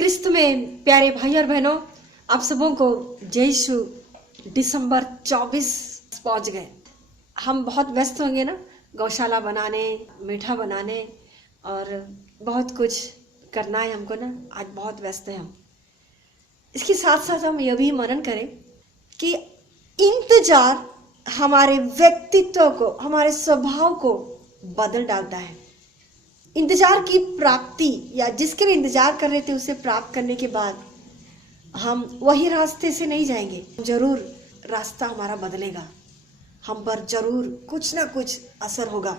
क्रिस्त में प्यारे भाई और बहनों, आप सबों को जय यीशु। दिसंबर 24 पहुंच गए। हम बहुत व्यस्त होंगे ना, गौशाला बनाने, मीठा बनाने और बहुत कुछ करना है हमको ना। आज बहुत व्यस्त हैं हम। इसके साथ साथ हम यह भी मनन करें कि इंतजार हमारे व्यक्तित्व को, हमारे स्वभाव को बदल डालता है। इंतजार की प्राप्ति या जिसके लिए इंतजार कर रहे थे उसे प्राप्त करने के बाद हम वही रास्ते से नहीं जाएंगे, जरूर रास्ता हमारा बदलेगा, हम पर जरूर कुछ ना कुछ असर होगा।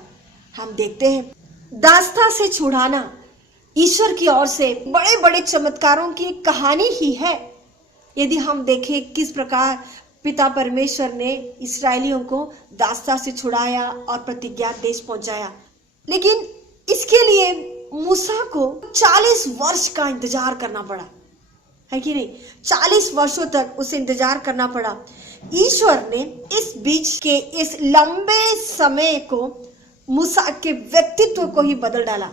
हम देखते हैं दास्ता से छुड़ाना ईश्वर की ओर से बड़े बड़े चमत्कारों की एक कहानी ही है। यदि हम देखें किस प्रकार पिता परमेश्वर ने इस्राएलियों को दास्ता से छुड़ाया और प्रतिज्ञा देश पहुंचाया, लेकिन इसके लिए मूसा को 40 वर्ष का इंतजार करना पड़ा, है कि नहीं? 40 वर्षों तक उसे इंतजार करना पड़ा। ईश्वर ने इस बीच के इस लंबे समय को मूसा के व्यक्तित्व को ही बदल डाला।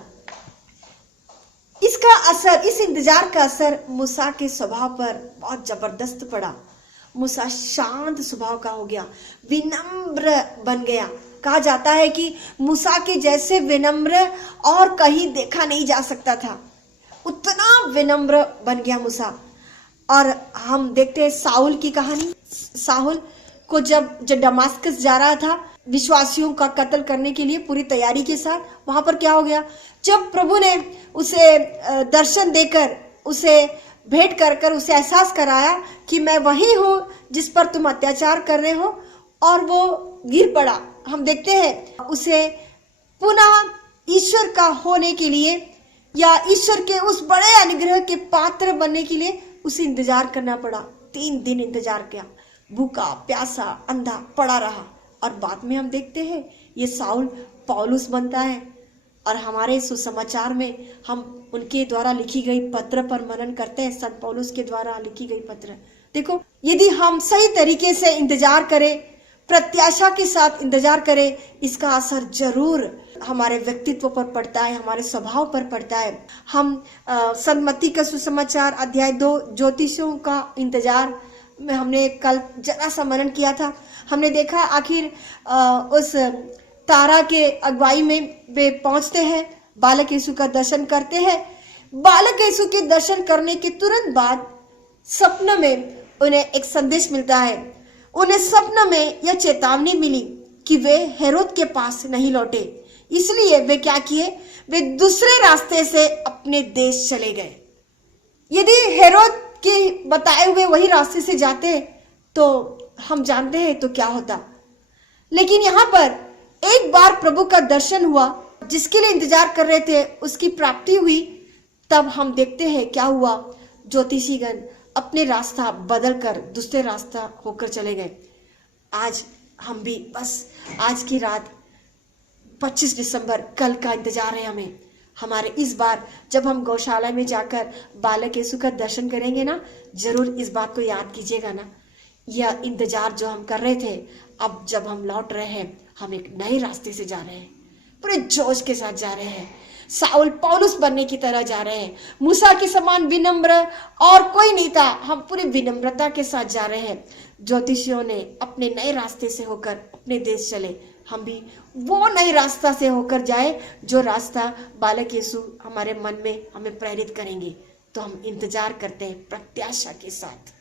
इसका असर, इस इंतजार का असर मूसा के स्वभाव पर बहुत जबरदस्त पड़ा। मूसा शांत स्वभाव का हो गया, विनम्र बन गया। कहा जाता है कि मूसा के जैसे विनम्र और कहीं देखा नहीं जा सकता था, उतना विनम्र बन गया मूसा। और हम देखते हैं साउल की कहानी। साउल को जब दमास्कस जा रहा था विश्वासियों का कत्ल करने के लिए पूरी तैयारी के साथ, वहां पर क्या हो गया, जब प्रभु ने उसे दर्शन देकर, उसे भेंट कर कर उसे एहसास कराया कि मैं वही हूं जिस पर तुम अत्याचार कर रहे हो, और वो गिर पड़ा। हम देखते हैं उसे पुनः ईश्वर का होने के लिए या ईश्वर के उस बड़े अनुग्रह के पात्र बनने के लिए उसे इंतजार करना पड़ा। 3 दिन इंतजार किया, भूखा प्यासा अंधा पड़ा रहा, और बाद में हम देखते हैं ये साउल पौलुस बनता है। और हमारे सुसमाचार में हम उनके द्वारा लिखी गई पत्र पर मनन करते हैं, संत पौलुस के द्वारा लिखी गई पत्र। देखो, यदि हम सही तरीके से इंतजार करें, प्रत्याशा के साथ इंतजार करें, इसका असर जरूर हमारे व्यक्तित्व पर पड़ता है, हमारे स्वभाव पर पड़ता है। हम संत मत्ती का सुसमाचार अध्याय 2 ज्योतिषों का इंतजार में हमने कल जरा सा मनन किया था। हमने देखा आखिर उस तारा के अगुवाई में वे पहुंचते हैं, बालक यीशु का दर्शन करते हैं। बालक यीशु के दर्शन करने के तुरंत बाद सपने में उन्हें एक संदेश मिलता है। उन्हें स्वप्न में यह चेतावनी मिली कि वे हेरोद के पास नहीं लौटे, इसलिए वे क्या किए, वे दूसरे रास्ते से अपने देश चले गए। यदि हेरोद के बताए हुए वही रास्ते से जाते तो हम जानते हैं तो क्या होता। लेकिन यहाँ पर एक बार प्रभु का दर्शन हुआ, जिसके लिए इंतजार कर रहे थे उसकी प्राप्ति हुई। तब हम देखते हैं क्या हुआ, ज्योतिषीगण अपने रास्ता बदलकर दूसरे रास्ता होकर चले गए। आज हम भी बस आज की रात 25 दिसंबर कल का इंतजार है हमें। हमारे इस बार जब हम गौशाला में जाकर बालक यीशु का दर्शन करेंगे ना, जरूर इस बात को याद कीजिएगा ना, यह इंतजार जो हम कर रहे थे, अब जब हम लौट रहे हैं, हम एक नए रास्ते से जा रहे हैं, पूरे जोश के साथ जा रहे हैं, साउल पौलुस बनने की तरह जा रहे हैं। मूसा के समान विनम्र और कोई नहीं था, हम पूरी विनम्रता के साथ जा रहे हैं। ज्योतिषियों ने अपने नए रास्ते से होकर अपने देश चले, हम भी वो नए रास्ता से होकर जाए जो रास्ता बालक यीशु हमारे मन में हमें प्रेरित करेंगे। तो हम इंतजार करते हैं प्रत्याशा के साथ।